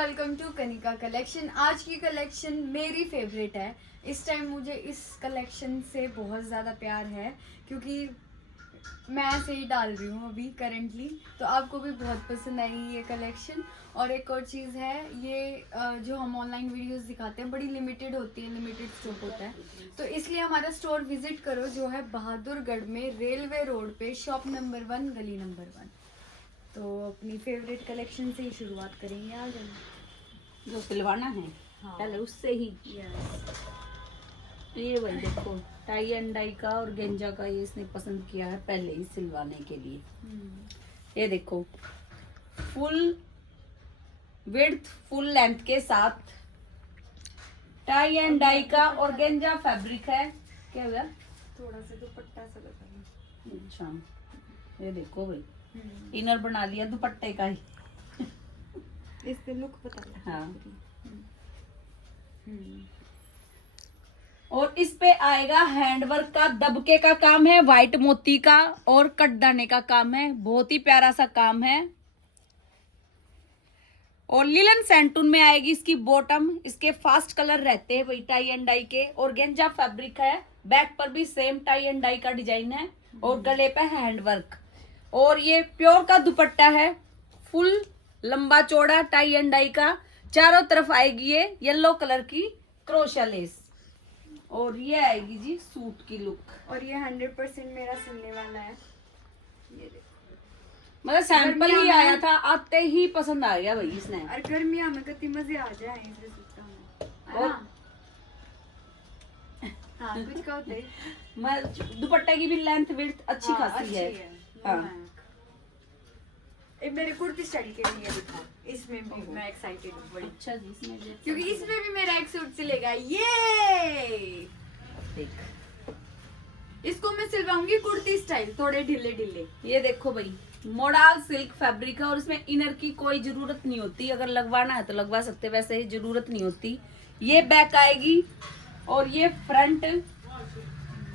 Welcome to Kanika collection. आज की collection मेरी फेवरेट है। इस टाइम मुझे इस कलेक्शन से बहुत ज़्यादा प्यार है क्योंकि मैं ऐसे ही डाल रही हूँ अभी करेंटली, तो आपको भी बहुत पसंद आएगी ये कलेक्शन। और एक और चीज़ है, ये जो हम ऑनलाइन वीडियोस दिखाते हैं बड़ी लिमिटेड होती है, लिमिटेड स्टॉक होता है, तो इसलिए हमारा स्टोर विजिट करो जो है बहादुरगढ़ में रेलवे रोड पे, शॉप नंबर 1, गली नंबर 1। तो अपनी फेवरेट कलेक्शन से ही शुरुआत करेंगे आज हम। जो सिलवाना है हाँ। पहले उससे ही। ये भाई देखो, टाई एंड डाई का और गेंजा का ये इसने पसंद किया है पहले ही सिलवाने के लिए। ये देखो, फुल विड्थ फुल लेंथ के साथ टाई एंड डाई का और गेंजा फैब्रिक है। क्या हुआ? थोड़ा सा दुपट्टा सा लगा। अच्छा, ये देखो भाई, इनर बना लिया दुपट्टे का ही। इससे लुक पता लगता है। हाँ। और इस पे आएगा हैंडवर्क का, दबके का काम है, व्हाइट मोती का और कटदाने का काम है। बहुत ही प्यारा सा काम है। और लिलन सैंटून में आएगी इसकी बॉटम। इसके फास्ट कलर रहते हैं भाई टाई एंड डाई के। और गेंजा फैब्रिक है, बैक पर भी सेम टाई एंड डाई का डिजाइन है और गले पे हैंडवर्क। और ये प्योर का दुपट्टा है, फुल लंबा चौड़ा टाई एंड डाई का। चारों तरफ आएगी ये येलो कलर की क्रोशिया लेस। और ये आएगी जी सूट की लुक। और ये 100% मेरा सिलने वाला है। ये देखो, मतलब सैंपल ही आया था, आते ही पसंद आ गया भाई इसने। और गर्मियां में कितनी मजे आ जाए इसे सूटों में, है और ना? हाँ, कुछ कहो तो। मैं दुपट्टे की भी लेंथ विड्थ अच्छी खासी है। हाँ। मेरे कुर्ती स्टाइल के लिए दिखा, इसमें भी मैं एक्साइटेड हूँ बड़ी। अच्छा जी, इसमें भी क्योंकि इसमें भी मेरा एक सूट सिलेगा। ये देख, इसको मैं सिलवाऊंगी कुर्ती स्टाइल, थोड़े ढीले ढीले। ये देखो भाई, मोडाल सिल्क फैब्रिक है और इसमें इनर की कोई जरूरत नहीं होती। अगर लगवाना है तो लगवा सकते, वैसे ही जरूरत नहीं होती। ये बैक आएगी और ये front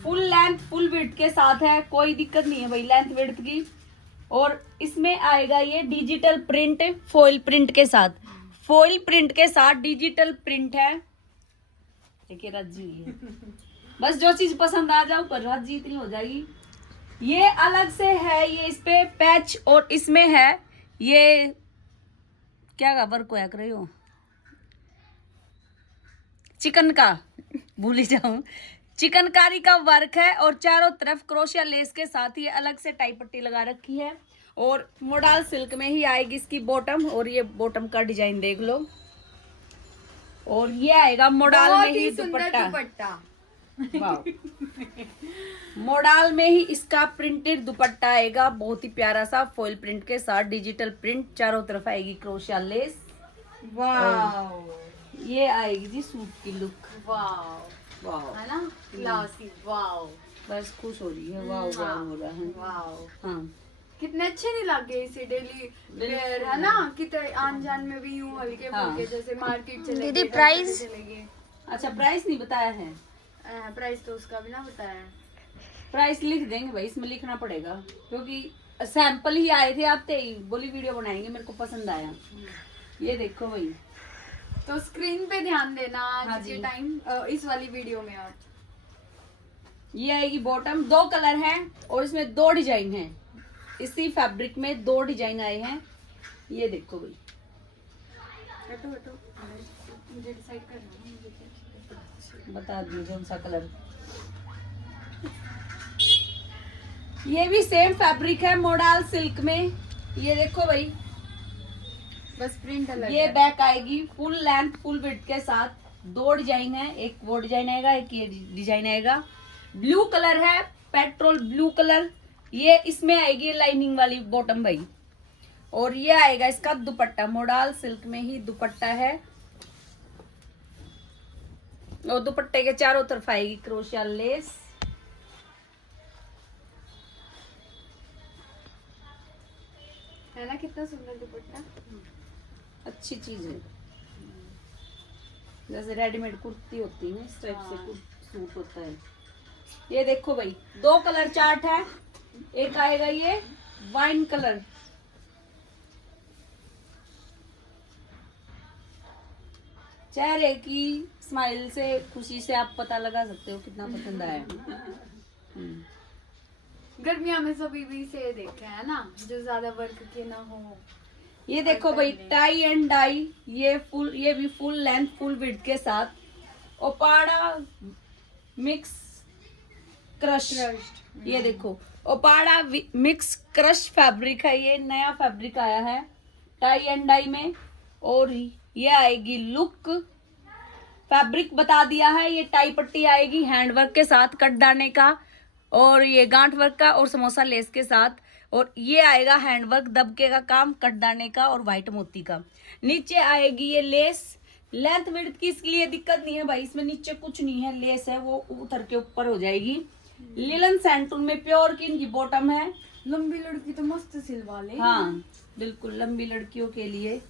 full length full width के साथ है। कोई दिक्कत नहीं है भाई लेंथ विड्थ की। और इसमें आएगा ये डिजिटल प्रिंट, फॉइल प्रिंट के साथ। फॉइल प्रिंट के साथ डिजिटल प्रिंट है। देखिए रज्जी है, बस जो चीज पसंद आ जाओ पर रज्जी इतनी हो जाएगी। ये अलग से है, ये इस पे पैच और इसमें है ये क्या का वर्क होया कर रही हो, चिकन का भूल ही जाऊं, चिकनकारी का वर्क है। और चारों तरफ क्रोशिया लेस के साथ ही अलग से टाई पट्टी लगा रखी है। और मोडाल सिल्क में ही आएगी इसकी बॉटम। और ये बॉटम का डिजाइन देख लो। और ये आएगा मोडाल में ही दुपट्टा। वाह। मोडाल में ही इसका प्रिंटेड दुपट्टा आएगा, बहुत ही प्यारा सा फॉइल प्रिंट के साथ डिजिटल प्रिंट। चारों तरफ आएगी क्रोशिया लेस। वाह, ये आएगी जी सूट की लुक। वाह, वाह, है ना? क्लासी। वाह, बस खुश हो रही है। वाह वाह हो रहा है। वाह, हाँ, कितने अच्छे नहीं लगे इसे डेली वेयर, है ना? कितने आन जान में भी यूं हल्के फुल्के, जैसे मार्केट चले दीदी, गए, प्राइस? चले गए। अच्छा प्राइस नहीं बताया है? प्राइस तो उसका भी ना बताया। प्राइस लिख देंगे भाई, इसमें लिखना पड़ेगा क्योंकि सैंपल ही आए थे, आते ही बोली वीडियो बनाएंगे, मेरे को पसंद आया। ये देखो भाई, तो स्क्रीन पे ध्यान देना हाँ आज के जी। टाइम, इस वाली वीडियो में। आप ये आएगी बॉटम। 2 कलर है और इसमें 2 डिजाइन है। इसी फैब्रिक में 2 डिजाइन आए हैं। ये देखो भाई, हटो हटो, मुझे डिसाइड करना है मुझे क्या। बता दीजिए कौन सा कलर। ये भी सेम फैब्रिक है मोडाल सिल्क में। ये देखो भाई, बस प्रिंट अलग ये है। बैक आएगी फुल लेंथ फुल विड्थ के साथ। 2 डिजाइन है, एक वो डिजाइन आएगा, एक ये डिजाइन आएगा। ब्लू कलर है, पेट्रोल ब्लू कलर। ये इसमें आएगी लाइनिंग वाली बॉटम भाई। और ये आएगा इसका दुपट्टा, मोडाल सिल्क में ही दुपट्टा है। और दुपट्टे के चारों तरफ आएगी क्रोशिया लेस। है ना? कितना सुंदर दुपट्टा। अच्छी चीज है, जैसे रेडीमेड कुर्ती होती है इस टाइप से सूट होता है। ये देखो भाई, 2 कलर चार्ट है। एक आएगा ये वाइन कलर, चेहरे की स्माइल से, खुशी से आप पता लगा सकते हो कितना पसंद आया। गर्मियों में सभी भी से देखे है ना, जो ज्यादा वर्क के ना हो। ये देखो भाई, टाई एंड डाई, ये भी फुल लेंथ फुल विड्थ के साथ ओपाड़ा मिक्स क्रश। ये देखो ओपाड़ा मिक्स क्रश फैब्रिक है, ये नया फैब्रिक आया है टाई एंड डाई में। और ये आएगी लुक, फैब्रिक बता दिया है, ये टाई पट्टी आएगी हैंडवर्क के साथ कट दाने का, और ये गांठ वर्क का और समोसा लेस के साथ। और ये आएगा हैंडवर्क दबके का काम कट दाने का और व्हाइट मोती का। नीचे आएगी ये लेस, लेंथ विड्थ की इसके लिए दिक्कत नहीं है भाई, इसमें नीचे कुछ नहीं है, लेस है वो उतर के ऊपर हो जाएगी। लिलन सैंटून में प्योर की इनकी बॉटम है। लंबी लड़की तो मस्त सिलवा ले। हाँ बिल्कुल, लंबी लड़कियों के लिए।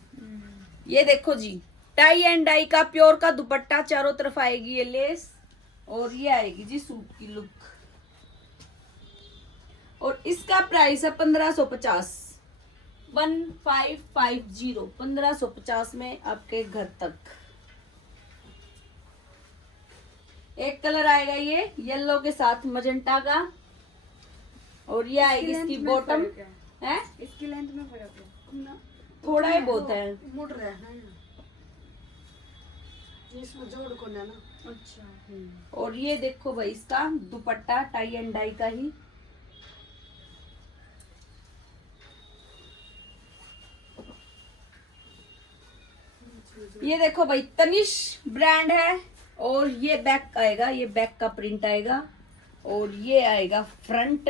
ये देखो जी, टाई एंड डाई का प्योर का दुपट्टा, चारों तरफ आएगी ये लेस, और ये आएगी जी सूट की लुक। और इसका प्राइस है 1550, 1550, 1550 में आपके घर तक। एक कलर आएगा ये येलो के साथ मजेंटा का, और ये आएगी इसकी बॉटम है। इसकी लेंथ में फर्क है, थोड़ा ही बहुत है, मुड़ रहा है इसमें जोड़ को ना। अच्छा। और ये देखो भाई, इसका दुपट्टा टाई एंड डाई का ही। ये देखो भाई, तनिष ब्रांड है, और ये बैक आएगा, ये बैक का प्रिंट आएगा, और ये आएगा फ्रंट,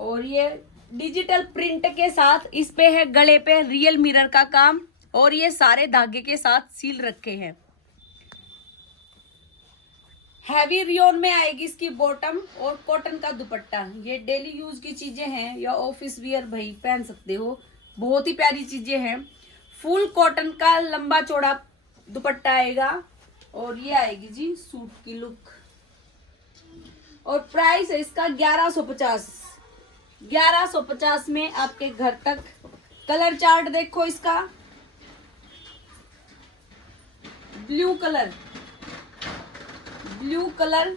और ये डिजिटल प्रिंट के साथ इस पे है गले पे रियल मिरर का काम, और ये सारे धागे के साथ सील रखे हैं। हैवी रियोन में आएगी इसकी बॉटम और कॉटन का दुपट्टा। ये डेली यूज की चीजें हैं या ऑफिस वियर भाई पहन सकते हो, बहुत ही प्यारी चीजें हैं। फुल कॉटन का लंबा चौड़ा दुपट्टा आएगा, और ये आएगी जी सूट की लुक। और प्राइस है इसका 1150, 1150 में आपके घर तक। कलर चार्ट देखो इसका, ब्लू कलर, ब्लू कलर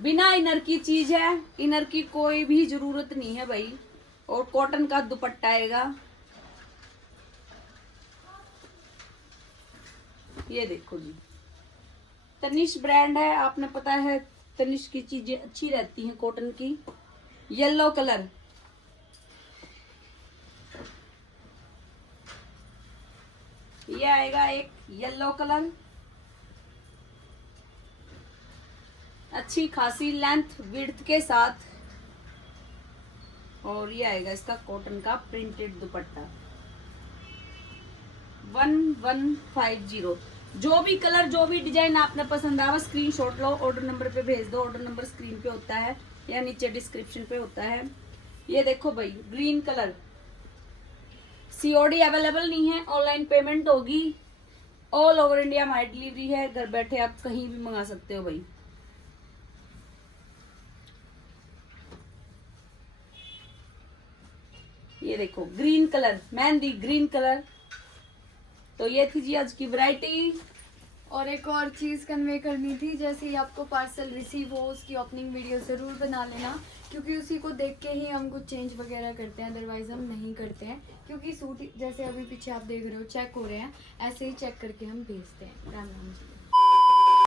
बिना इनर की चीज है, इनर की कोई भी जरूरत नहीं है भाई। और कॉटन का दुपट्टा आएगा, ये देखो जी, तनिष ब्रांड है, आपने पता है तनिष की चीजें अच्छी रहती हैं कॉटन की। येलो कलर, ये आएगा एक येलो कलर, अच्छी खासी लेंथ विड्थ के साथ, और ये आएगा इसका कॉटन का प्रिंटेड दुपट्टा। 1150। जो भी कलर जो भी डिजाइन आपने पसंद आवा स्क्रीनशॉट लो, ऑर्डर नंबर पे भेज दो। ऑर्डर नंबर स्क्रीन पे होता है या नीचे डिस्क्रिप्शन पे होता है। ये देखो भाई, ग्रीन कलर, सीओडी अवेलेबल नहीं है, ऑनलाइन पेमेंट होगी। ऑल ओवर इंडिया हमारी डिलीवरी है, घर बैठे आप कहीं भी मंगा सकते हो भाई। ये देखो green colour, mehndi green colour. तो ये थी जी आज की वैरायटी। और एक और चीज़ कन्वे करनी थी, जैसे ही आपको पार्सल रिसीव हो उसकी ओपनिंग वीडियो ज़रूर बना लेना, क्योंकि उसी को देख के ही हम कुछ चेंज वगैरह करते हैं, अदरवाइज हम नहीं करते हैं। क्योंकि सूट जैसे अभी पीछे आप देख रहे हो चेक हो रहे हैं, ऐसे ही चेक करके हम भेजते हैं। राम राम जी।